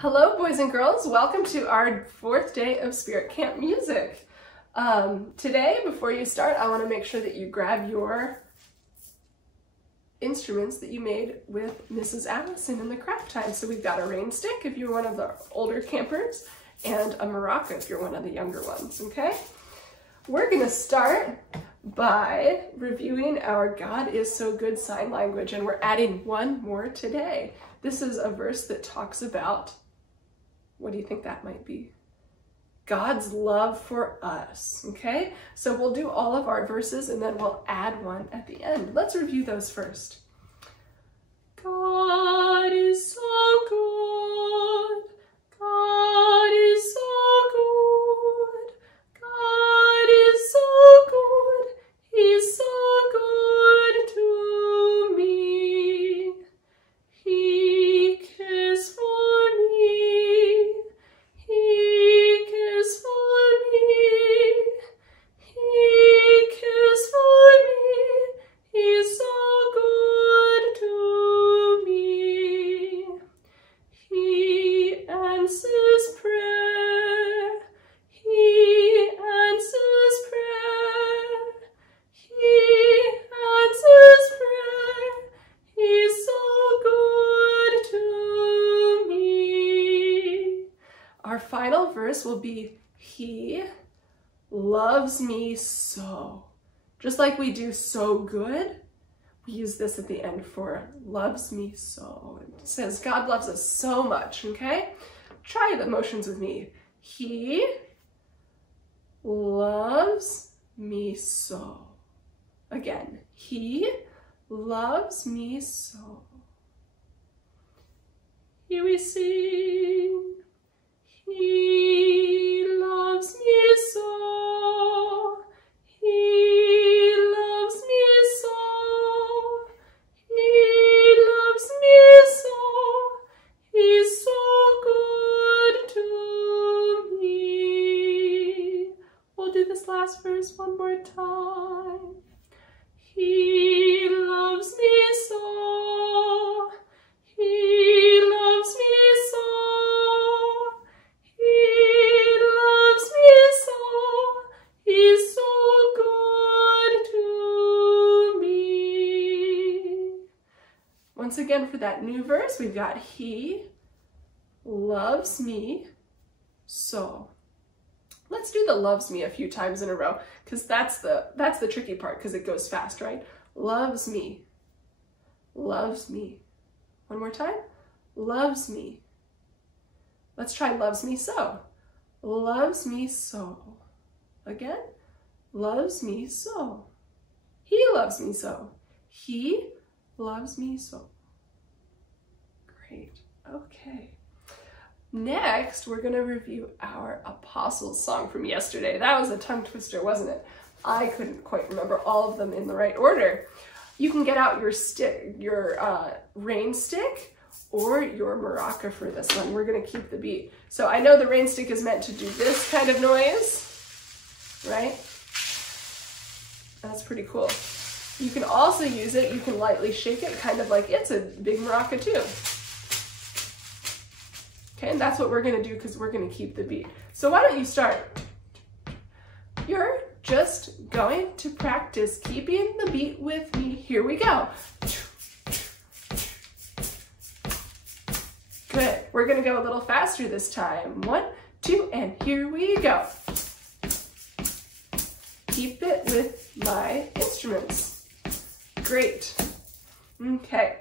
Hello, boys and girls. Welcome to our fourth day of Spirit Camp Music. Today, before you start, I want to make sure that you grab your instruments that you made with Mrs. Allison in the craft time. So we've got a rain stick if you're one of the older campers, and a maraca if you're one of the younger ones, okay? We're going to start by reviewing our God is so good sign language, and we're adding one more today. This is a verse that talks about, what do you think that might be? God's love for us, okay? So we'll do all of our verses and then we'll add one at the end. Let's review those first. God is so good. God is so good. God is so good. He's so good to me. He cares for me. He cares for me. He cares for me. He's so good to me. He answers prayer. He answers prayer. He answers prayer. He's so good to me. Our final verse will be, He loves me so. Just like we do so good, we use this at the end for loves me so. It says God loves us so much, okay? Try the motions with me. He loves me so. Again, He loves me so. Here we sing. He loves me so. He loves me so. He loves me so. He's so good to me. We'll do this last verse one more time. He loves me so. He loves me so. He loves me so. He's so good to me. Once again, for that new verse, we've got He loves me so. Let's do the loves me a few times in a row, because that's the tricky part, because it goes fast, right? Loves me. Loves me. One more time. Loves me. Let's try loves me so. Loves me so. Again. Loves me so. He loves me so. He loves me so. Great. Okay. Next, we're going to review our Apostles song from yesterday. That was a tongue twister, wasn't it? I couldn't quite remember all of them in the right order. You can get out your stick, your rain stick, or your maraca for this one. We're going to keep the beat. So I know the rain stick is meant to do this kind of noise, right? That's pretty cool. You can also use it, you can lightly shake it, kind of like it's a big maraca too. Okay, and that's what we're going to do because we're going to keep the beat. So why don't you start? You're just going to practice keeping the beat with me. Here we go. Good. We're going to go a little faster this time. 1, 2, and here we go. Keep it with my instruments. Great. Okay.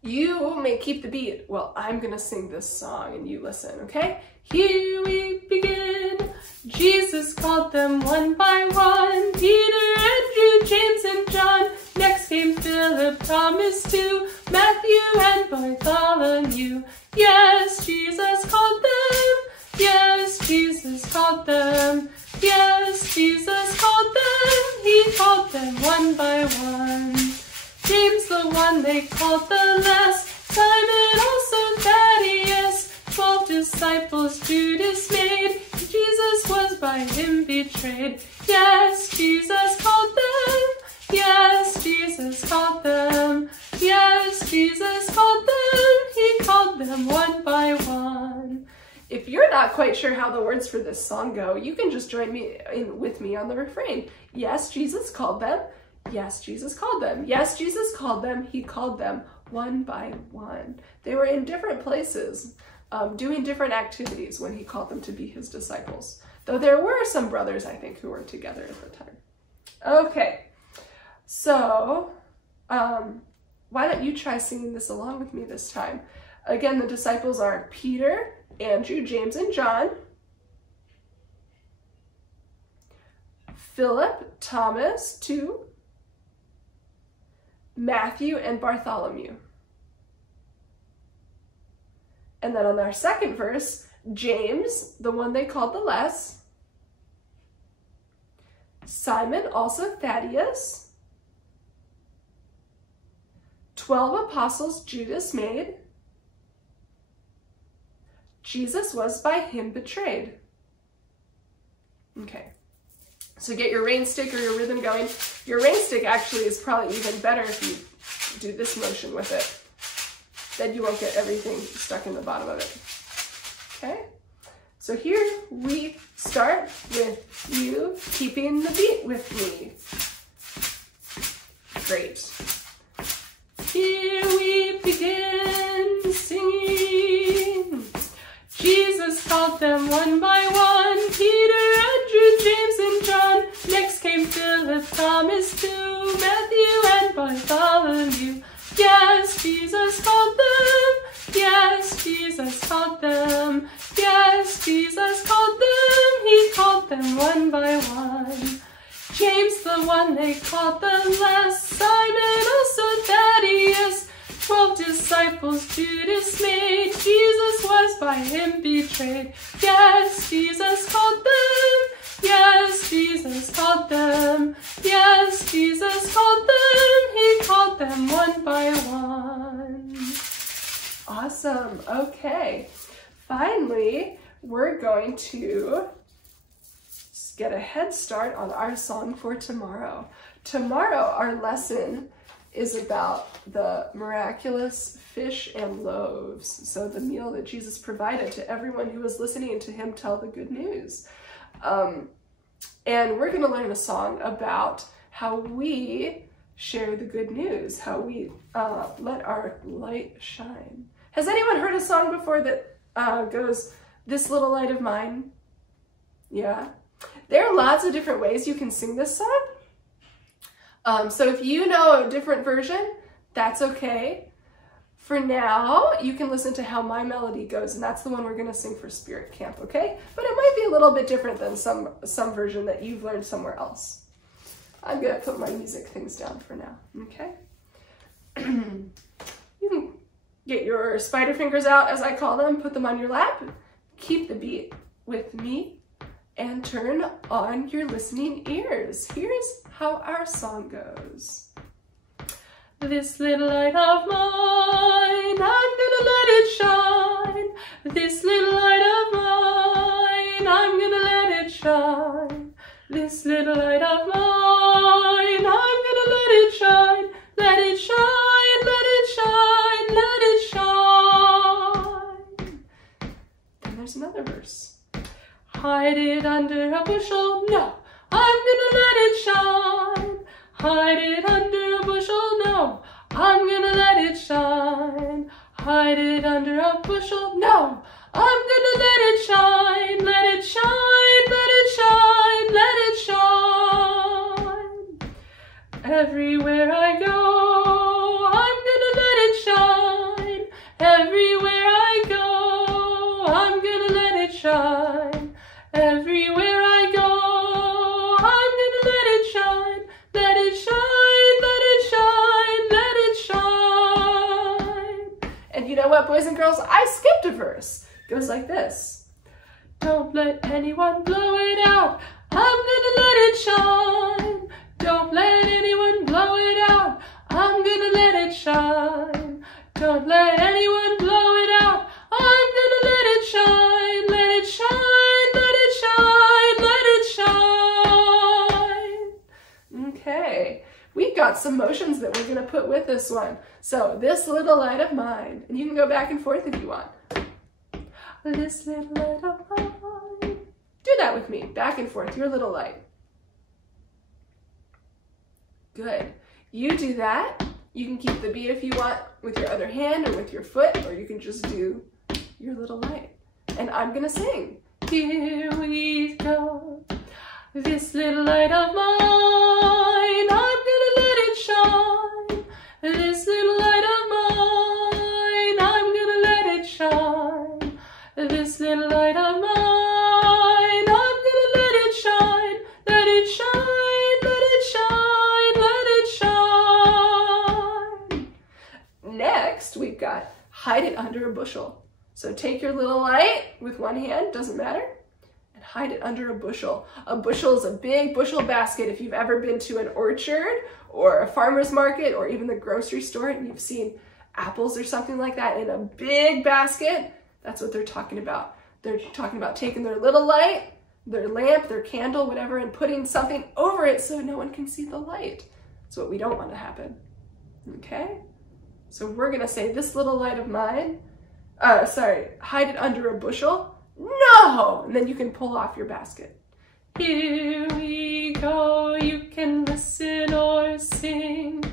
You may keep the beat while I'm going to sing this song and you listen, okay? Here we begin. Jesus called them one by one. Peter, Andrew, James, and John. Next came Philip, Thomas too. Matthew and Bartholomew. Yes, Jesus called them. Yes, Jesus called them. Yes, Jesus called them. He called them one by one. James, the one they called the less. Simon, also Thaddeus. 12 disciples Judas made. Jesus was by him betrayed. Yes, Jesus called them. Yes, Jesus called them. Yes, Jesus called them. He called them them one by one. If you're not quite sure how the words for this song go, you can just join me with me on the refrain. Yes, Jesus called them. Yes, Jesus called them. Yes, Jesus called them. He called them one by one. They were in different places, doing different activities when he called them to be his disciples. Though there were some brothers, I think, who were together at the time. Okay, so why don't you try singing this along with me this time? Again, the disciples are Peter, Andrew, James, and John. Philip, Thomas, 2. Matthew, and Bartholomew. And then on our second verse, James, the one they called the less. Simon, also Thaddeus. 12 apostles Judas made. Jesus was by him betrayed. Okay, so get your rain stick or your rhythm going. Your rain stick actually is probably even better if you do this motion with it. Then you won't get everything stuck in the bottom of it. Okay, so here we start with you keeping the beat with me. Great. Here we begin singing. Jesus called them one by one, Peter, Andrew, James, and John. Next came Philip, Thomas, 2, Matthew, and Bartholomew. Yes, Jesus called them. Yes, Jesus called them. Yes, Jesus called them. He called them one by one. James, the one they called the less. Simon, also Thaddeus. 12 disciples Judas made. Jesus was by him betrayed. Yes, Jesus called them. Yes, Jesus called them. Yes, Jesus called them. He called them one by one. Awesome. Okay. Finally, we're going to get a head start on our song for tomorrow. Tomorrow, our lesson is about the miraculous fish and loaves. So the meal that Jesus provided to everyone who was listening to him tell the good news. And we're going to learn a song about how we share the good news, how we let our light shine. Has anyone heard a song before that goes, "This little light of mine"? Yeah. There are lots of different ways you can sing this song. So if you know a different version, that's okay. For now, you can listen to how my melody goes, and that's the one we're going to sing for Spirit Camp, okay? But it might be a little bit different than some version that you've learned somewhere else. I'm going to put my music things down for now, okay? You can get your spider fingers out, as I call them, put them on your lap, keep the beat with me, and turn on your listening ears. Here's how our song goes. This little light of mine, I'm gonna let it shine. This little light of mine, I'm gonna let it shine. This little light of mine, I'm gonna let it shine. Let it shine, let it shine, let it shine. Then there's another verse. Hide it under a bushel, no, I'm gonna let it shine. Hide it under a bushel, no, I'm gonna let it shine. Hide it under a bushel, no, I'm gonna let it shine. Let it shine, let it shine, let it shine. Everywhere I go, I'm gonna let it shine. Everywhere I go, I'm gonna let it shine. Everywhere I go, I'm gonna let it shine. Let it shine, let it shine, let it shine. And you know what, boys and girls? I skipped a verse. It goes like this. Don't let anyone blow it out. I'm gonna let it shine. Don't let anyone blow it out. I'm gonna let it shine. Don't let anyone blow it out. I'm gonna let it shine. Let it shine, let it shine, let it shine. Okay, we've got got some motions that we're going to put with this one. So this little light of mine, and you can go back and forth if you want. This little light of mine. Do that with me, back and forth, your little light. Good. You do that. You can keep the beat if you want with your other hand or with your foot, or you can just do your little light. And I'm going to sing. Here we go. This little light of mine, I'm gonna let it shine. This little light of mine, I'm gonna let it shine. This little light of mine, I'm gonna let it shine. Let it shine, let it shine, let it shine. Next, we've got hide it under a bushel. So take your little light with one hand, doesn't matter, and hide it under a bushel. A bushel is a big bushel basket. If you've ever been to an orchard or a farmer's market or even the grocery store and you've seen apples or something like that in a big basket, that's what they're talking about. They're talking about taking their little light, their lamp, their candle, whatever, and putting something over it so no one can see the light. That's what we don't want to happen. Okay? So we're going to say, this little light of mine, hide it under a bushel. No! And then you can pull off your basket. Here we go, you can listen or sing.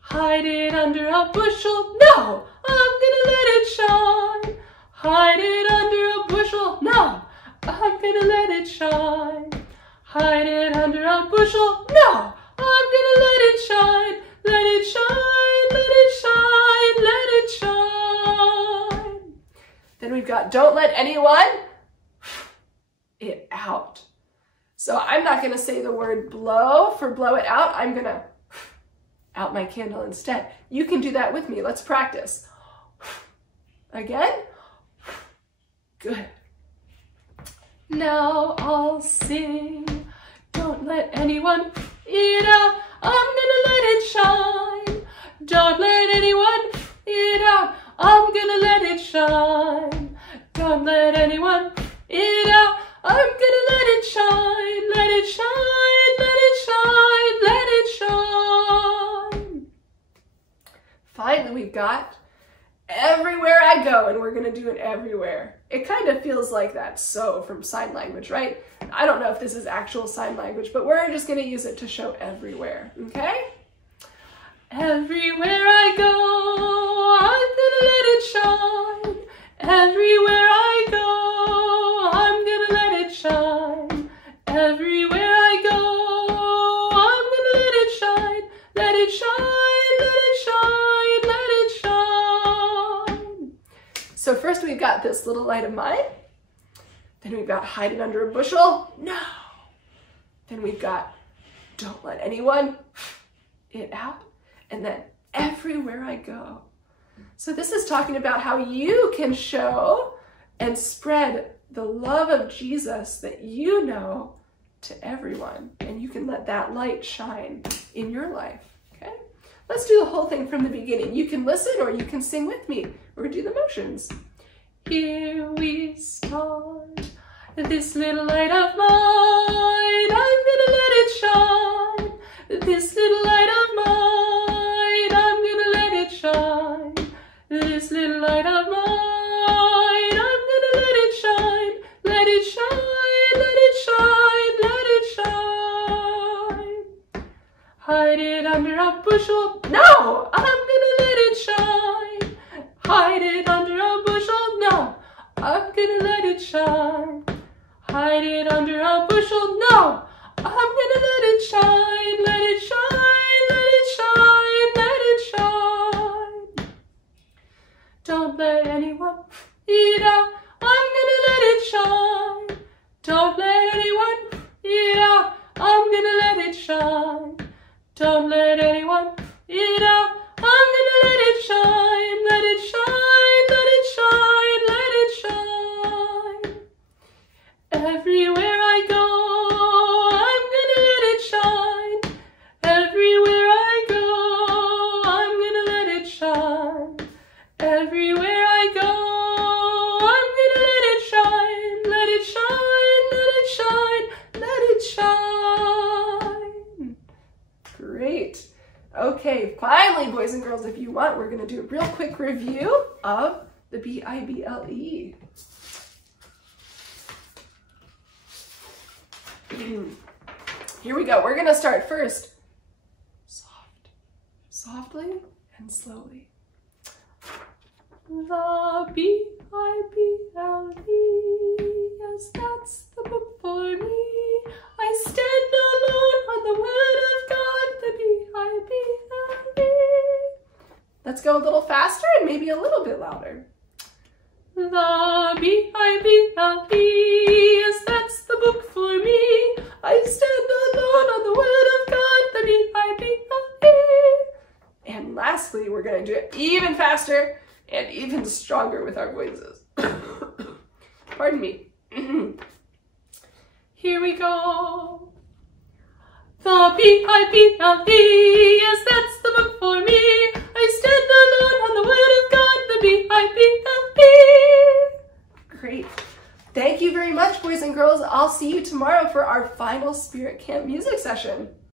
Hide it under a bushel. No! I'm gonna let it shine. Hide it under a bushel. No! I'm gonna let it shine. Hide it under a bushel. No! I'm gonna let it shine. Let it shine, let it shine, let it shine. Then we've got don't let anyone it out. So I'm not going to say the word blow for blow it out. I'm going to out my candle instead. You can do that with me. Let's practice. Again. Good. Now I'll sing. Don't let anyone it out. I'm going to let it shine. Don't let anyone it out. I'm going to let it shine. Don't let anyone it out. I'm gonna let it shine, let it shine, let it shine, let it shine. Finally, we've got everywhere I go, and we're gonna do it everywhere. It kind of feels like that so from sign language, right? I don't know if this is actual sign language, but we're just gonna use it to show everywhere, okay? Everywhere I go, I'm gonna let it shine. Everywhere I go, I'm gonna let it shine. Everywhere I go, I'm gonna let it shine. Let it shine, let it shine, let it shine. So first we've got this little light of mine. Then we've got hide it under a bushel. No. Then we've got don't let anyone it out. And then everywhere I go. So this is talking about how you can show and spread the love of Jesus that you know to everyone. And you can let that light shine in your life, okay? Let's do the whole thing from the beginning. You can listen or you can sing with me. We're gonna do the motions. Here we start. This little light of mine, I'm gonna let it shine. This little light of mine, I'm gonna let it shine. This little light of mine, I'm gonna let it shine. Let it shine, let it shine, let it shine. Hide it under a bushel. No, I'm gonna let it shine. Hide it under a bushel. No, I'm gonna let it shine. Hide it under a bushel. No, I'm gonna let it shine. Let it shine, let it shine, let it shine. Don't let anyone it out. I'm gonna let it shine. Don't let anyone it out. I'm gonna let it shine. Don't let anyone it out. I'm gonna let it shine. Let it shine, let it shine, let it shine. Everywhere I go, I'm gonna let it shine. Everywhere I go, I'm gonna let it shine. Everywhere I go, I'm gonna let it shine. Let it shine, let it finally, boys and girls, if you want, we're going to do a real quick review of the B-I-B-L-E. Here we go. We're going to start first softly and slowly. The B-I-B-L-E, yes, that's the book for me. I stand alone on the word of God, the B-I-B-L-E. Let's go a little faster and maybe a little bit louder. The B-I-B-L-E, yes, that's the book for me. I stand alone on the word of God, the B-I-B-L-E. And lastly, we're going to do it even faster and even stronger with our voices. Pardon me. Here we go. The B-I-B-L-E, yes, that's the book for me. I stand alone on the word of God, the B-I-B-L-E. Great. Thank you very much, boys and girls. I'll see you tomorrow for our final Spirit Camp music session.